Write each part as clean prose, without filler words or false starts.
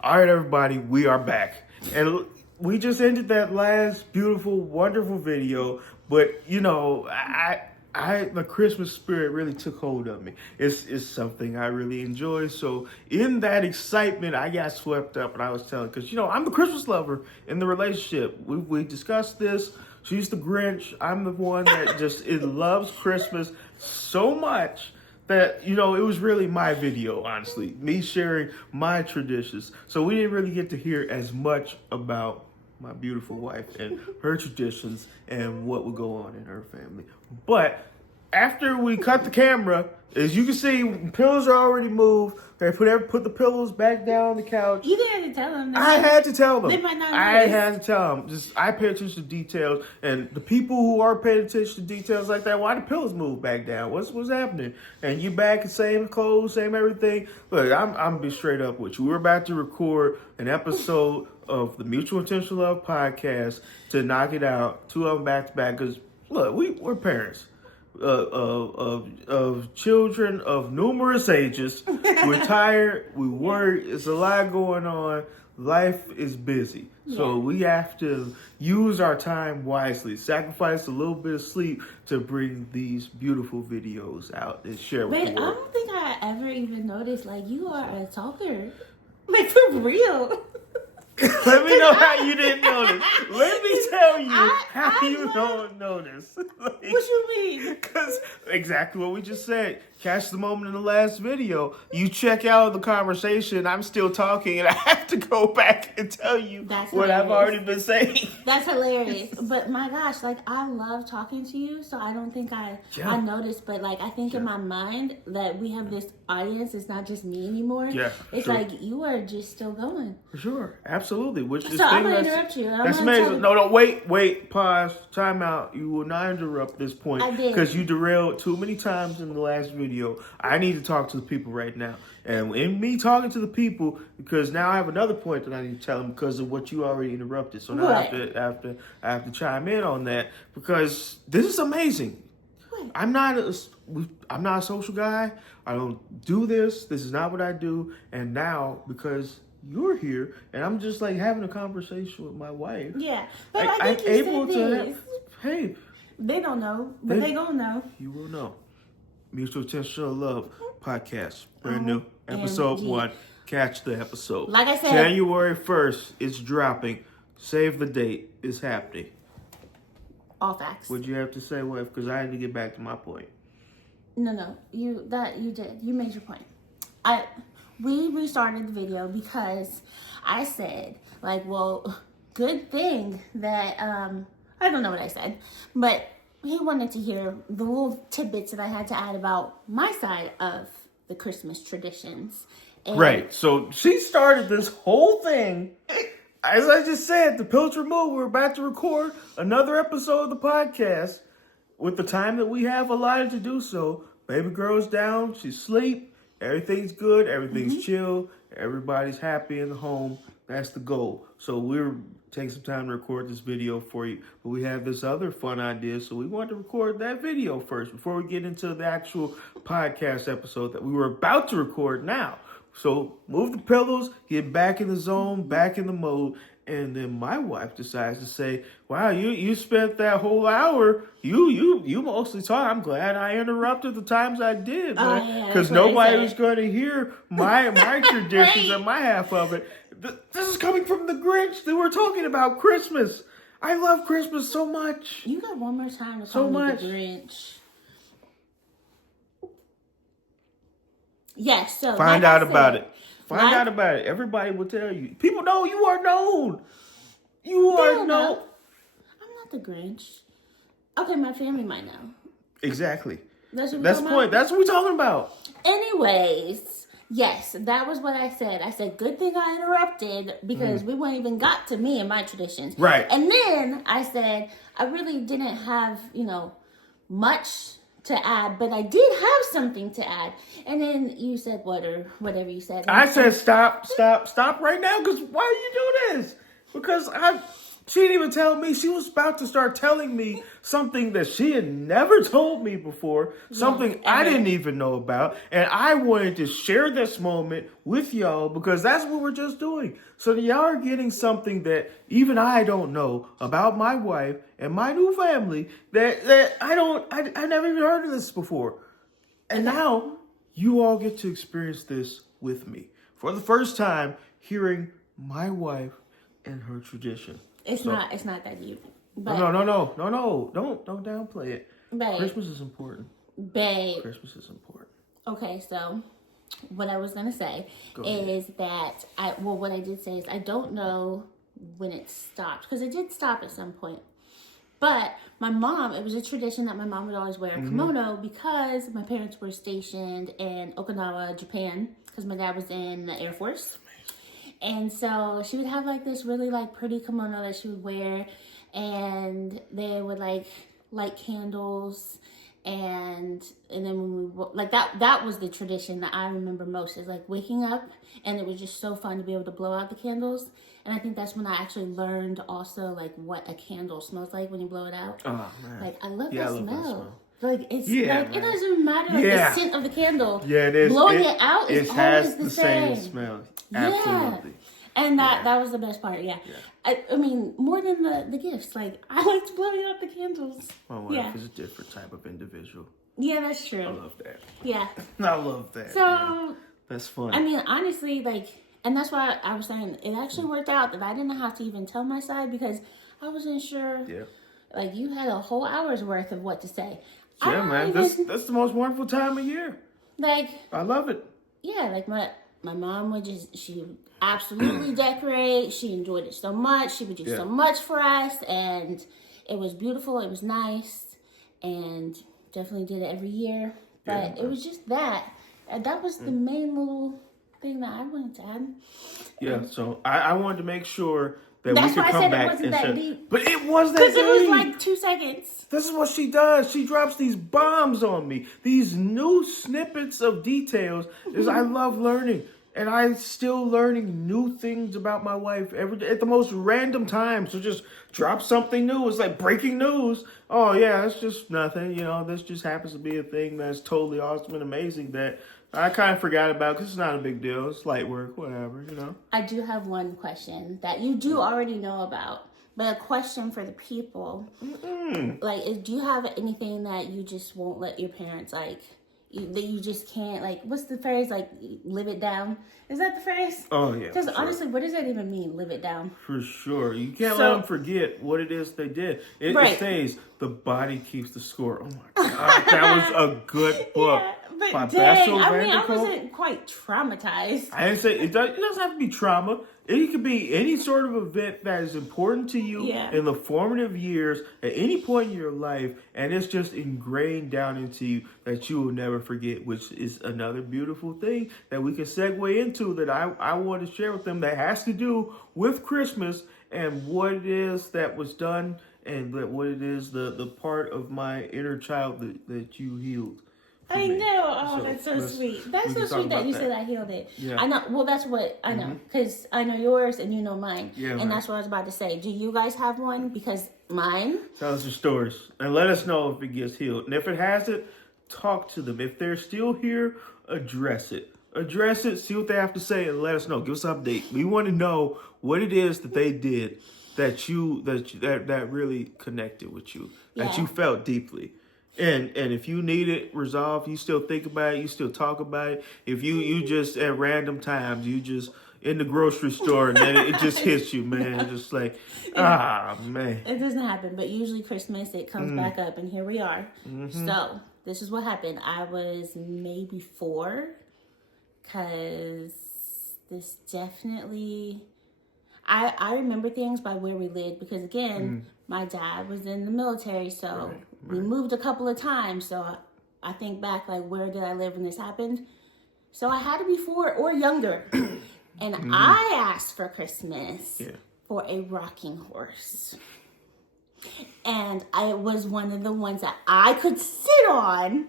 All right, everybody, we are back. And we just ended that last beautiful, wonderful video. But, you know, the Christmas spirit really took hold of me. It's something I really enjoy. So in that excitement, I got swept up and I was telling, because, you know, I'm the Christmas lover in the relationship. We discussed this. She's the Grinch. I'm the one that just loves Christmas so much that, you know, it was really my video, honestly. Me sharing my traditions. So we didn't really get to hear as much about my beautiful wife and her traditions and what would go on in her family. But after we cut the camera, as you can see, pillows are already moved. They put the pillows back down on the couch. You didn't have to tell them. I had to tell them. They might not I had to tell them. Just I pay attention to details, and the people who are paying attention to details like that, why the pillows move back down? What's happening? And you back in same clothes, same everything. Look, I'm gonna be straight up with you. We're about to record an episode of the Mutual Intentional Love podcast to knock it out, 2 of them back to back. Because look, we're parents. Of children of numerous ages. We're tired. We work. It's a lot going on. Life is busy. So we have to use our time wisely. Sacrifice a little bit of sleep to bring these beautiful videos out and share with the world. I don't think I ever even noticed, like, you are a talker. Like, for real. Let me know how you didn't notice. Let me tell you how you don't notice. What you mean? Because exactly what we just said. Catch the moment in the last video. You check out the conversation. I'm still talking, and I have to go back and tell you what I've already been saying. That's hilarious. But my gosh, like, I love talking to you, so I don't think I noticed. But, like, I think in my mind that we have this audience. It's not just me anymore. Yeah, it's like you are just still going. For sure. Absolutely. Which is I'm going to interrupt you. That's amazing. No, wait, pause, time out. You will not interrupt this point. I did. Because you derailed too many times in the last video. I need to talk to the people right now. And in me talking to the people, because now I have another point that I need to tell them because of what you already interrupted. So now I have to chime in on that because this is amazing. What? I'm not a social guy. I don't do this. This is not what I do. And now, because you're here, and I'm just like having a conversation with my wife. Yeah, but like, I think I'm able to. Hey, they don't know, but they gonna know. You will know. Mutual Intentional Love podcast, brand new episode 1. Catch the episode. Like I said, January 1st, it's dropping. Save the date. It's happening. All facts. What'd you have to say, wife? Because I had to get back to my point. No, you did. You made your point. We restarted the video because I said, like, well, good thing that I don't know what I said, but he wanted to hear the little tidbits that I had to add about my side of the Christmas traditions. And right. So she started this whole thing. As I just said, the pills removed. We're about to record another episode of the podcast. With the time that we have allotted to do so, baby girl's down. She's asleep. Everything's good. Everything's chill. Everybody's happy in the home. That's the goal. So we're taking some time to record this video for you. But we have this other fun idea. So we wanted to record that video first before we get into the actual podcast episode that we were about to record now. So move the pillows, get back in the zone, back in the mode. And then my wife decides to say, wow, you spent that whole hour, you mostly talk. I'm glad I interrupted the times I did, man. Because nobody was going to hear my traditions and my half of it. This is coming from the Grinch. They were talking about Christmas. I love Christmas so much. You got one more time to call me the Grinch. Yes, so find out about it. Find out about it. Everybody will tell you. People know you are known. You are known. I'm not the Grinch. Okay, my family might know. Exactly. That's the point. That's what we're talking about. Anyways, yes, that was what I said. I said, good thing I interrupted because we wouldn't even got to me and my traditions. Right. And then I said, I really didn't have, much to add, but I did have something to add. And then you said whatever you said. I said stop right now, because why are you doing this? Because She didn't even tell me. She was about to start telling me something that she had never told me before, something I didn't even know about. And I wanted to share this moment with y'all because that's what we're just doing. So that y'all are getting something that even I don't know about my wife and my new family that I never even heard of this before. And now you all get to experience this with me for the first time, hearing my wife and her tradition. It's not that deep. But, No. Don't downplay it. Babe, Christmas is important. Babe. Christmas is important. Okay, so what I was gonna say is that what I did say is I don't know when it stopped because it did stop at some point. But my mom, it was a tradition that my mom would always wear a kimono because my parents were stationed in Okinawa, Japan, because my dad was in the Air Force. And so she would have like this really like pretty kimono that she would wear, and they would like light candles, and then when we like that was the tradition that I remember most, is like waking up, and it was just so fun to be able to blow out the candles. And I think that's when I actually learned also like what a candle smells like when you blow it out. Oh man, like I love that I love smell. that smell. Like it's like man. it doesn't matter like the scent of the candle. Yeah, it is. Blowing it out is always the same smell. Absolutely. Yeah. And that was the best part. Yeah. I mean, more than the gifts. Like I liked blowing out the candles. My wife is a different type of individual. Yeah, that's true. I love that. Yeah. I love that. So man. That's fun. I mean, honestly, like, and that's why I was saying it actually worked out that I didn't have to even tell my side because I wasn't sure. Yeah. Like you had a whole hour's worth of what to say. Yeah, man. That's the most wonderful time of year. Like I love it. Yeah, like my mom would she would absolutely decorate. She enjoyed it so much. She would do so much for us, and it was beautiful. It was nice, and definitely did it every year. But it was just that was the main little thing that I wanted to add. Yeah, so I wanted to make sure that that's we could come back and share. Deep. But it was that deep. Because it was deep. like 2 seconds. This is what she does. She drops these bombs on me. These new snippets of details I love learning. And I'm still learning new things about my wife every day at the most random times. So just drop something new. It's like breaking news. Oh, yeah, it's just nothing. You know, this just happens to be a thing that's totally awesome and amazing that I kind of forgot about because it's not a big deal. It's light work, whatever, you know. I do have one question that you do already know about, but a question for the people. Like, do you have anything that you just won't let your parents, like, that you just can't, like, what's the phrase, like, live it down? Is that the phrase? Oh, yeah. Because honestly, what does that even mean, live it down? For sure. You can't let them forget what it is they did. It says, the body keeps the score. Oh, my God. That was a good book. Yeah. But dang, I mean, I wasn't quite traumatized. I didn't say it doesn't have to be trauma. It could be any sort of event that is important to you in the formative years at any point in your life, and it's just ingrained down into you that you will never forget, which is another beautiful thing that we can segue into that I want to share with them that has to do with Christmas and what it is that was done and what it is, the part of my inner child that you healed. I know. Oh, that's so sweet. That's so sweet that you said I healed it. Yeah. I know. Well, that's what I know. Because I know yours and you know mine. Yeah, and that's what I was about to say. Do you guys have one? Because mine. Tell us your stories. And let us know if it gets healed. And if it hasn't, talk to them. If they're still here, address it. Address it. See what they have to say and let us know. Give us an update. We want to know what it is that they did that really connected with you. That you felt deeply. And if you need it resolved, you still think about it, you still talk about it. If you just at random times, you just in the grocery store and then it just hits you, man. Just like, man. It doesn't happen, but usually Christmas, it comes back up and here we are. So this is what happened. I was maybe 4 because this definitely... I remember things by where we lived because, again, my dad was in the military, so we moved a couple of times. So I think back, like, where did I live when this happened? So I had to be 4 or younger. And I asked for Christmas for a rocking horse. And I was one of the ones that I could sit on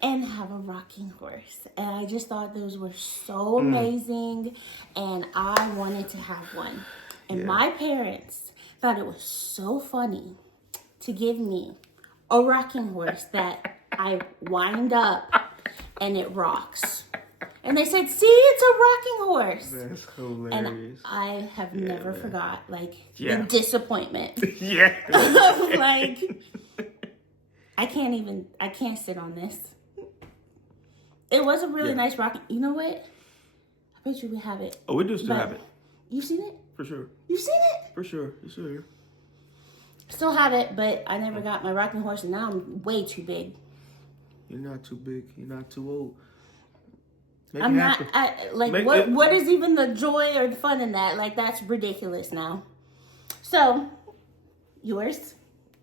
and have a rocking horse. And I just thought those were so amazing. And I wanted to have one. And my parents thought it was so funny to give me a rocking horse that I wind up and it rocks. And they said, see, it's a rocking horse. That's hilarious. And I have never forgot, like, Yeah. the disappointment. Yeah. Like, I can't sit on this. It was a really nice rocking. You know what? I bet you we have it. Oh, we do still have it. You've seen it? For sure. You've seen it? For sure. It's still here. Still have it, but I never got my rocking horse, and now I'm way too big. You're not too big. You're not too old. Make I'm it not, happen. what is even the joy or the fun in that? Like, that's ridiculous now. So, yours?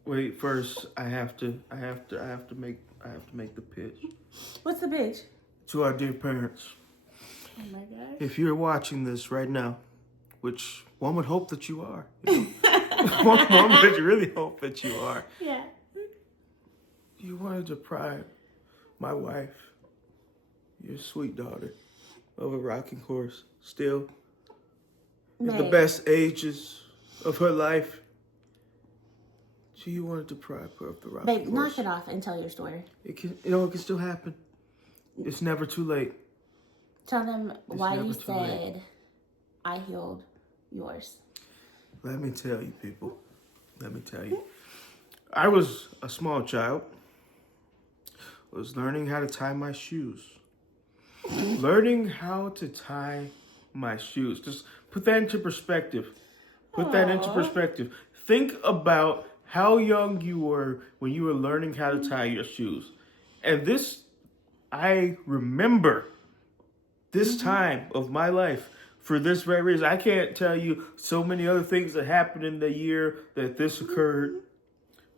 Wait, first I have to make the pitch What's the pitch? to our dear parents. Oh my gosh. If you're watching this right now, which one would hope that you are, you know? one would really hope that you are. Yeah. You want to deprive my wife, your sweet daughter, of a rocking horse still in the best ages of her life. Do you want to deprive her of the rocking horse? Babe, knock it off and tell your story. It can still happen. It's never too late. Tell them why you said I healed yours. Let me tell you, people. Let me tell you. I was a small child. I was learning how to tie my shoes. Learning how to tie my shoes. Just put that into perspective. Put that into perspective. Think about how young you were when you were learning how to tie your shoes. And this, I remember this time of my life for this very reason. I can't tell you so many other things that happened in the year that this occurred.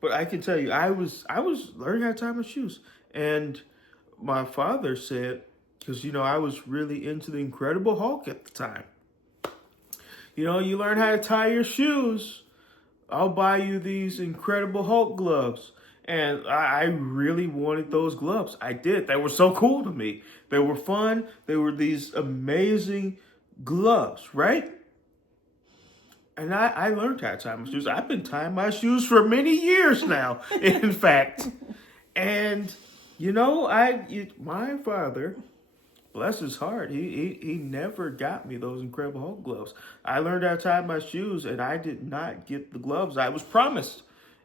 But I can tell you, I was learning how to tie my shoes. And my father said, because, you know, I was really into the Incredible Hulk at the time. You know, you learn how to tie your shoes, I'll buy you these Incredible Hulk gloves. And I really wanted those gloves. I did. They were so cool to me. They were fun. They were these amazing gloves, right? And I learned how to tie my shoes. I've been tying my shoes for many years now, in fact. And, you know, my father, bless his heart, he never got me those Incredible Hulk gloves. I learned how to tie my shoes, and I did not get the gloves I was promised.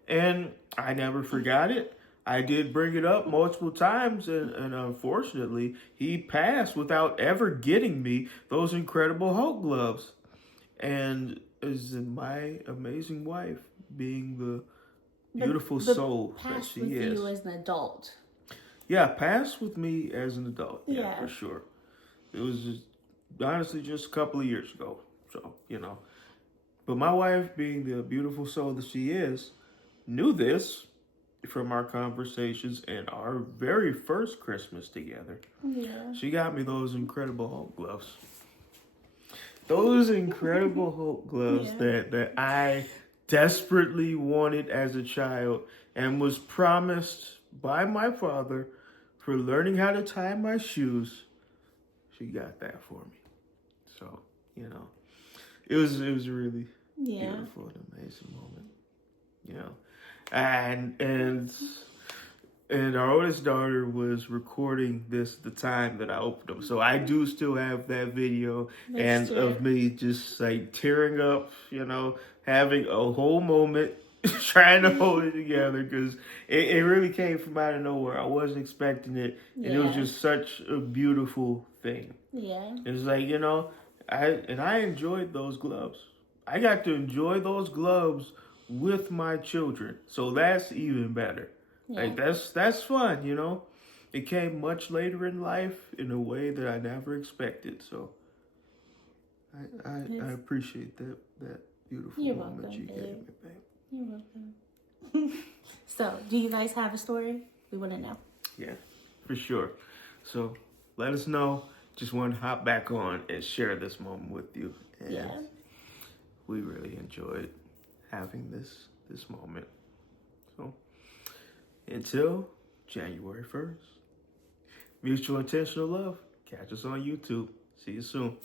And I never forgot it. I did bring it up multiple times, and unfortunately, he passed without ever getting me those Incredible Hulk gloves. And as in my amazing wife, being the beautiful soul that she is. Passed with you as an adult. Yeah, passed with me as an adult. Yeah, for sure. It was honestly just a couple of years ago. So, you know. But my wife, being the beautiful soul that she is, knew this from our conversations and our very first Christmas together. Yeah. She got me those Incredible Hulk gloves. Those Incredible Hulk gloves that I desperately wanted as a child and was promised by my father for learning how to tie my shoes. She got that for me. So, you know, it was a really beautiful and amazing moment. You know. And our oldest daughter was recording this the time that I opened them. So I do still have that video of me just like tearing up, you know, having a whole moment trying to hold it together because it really came from out of nowhere. I wasn't expecting it. And it was just such a beautiful thing. Yeah. It's like, you know, I enjoyed those gloves. I got to enjoy those gloves with my children. So that's even better. Yeah. Like that's fun, you know. It came much later in life in a way that I never expected. So I appreciate that beautiful moment you gave me, babe. You're welcome. So, do you guys have a story? We want to know. Yeah, for sure. So let us know. Just want to hop back on and share this moment with you. And we really enjoyed having this moment. So until January 1st, Mutual Intentional Love. Catch us on YouTube. See you soon.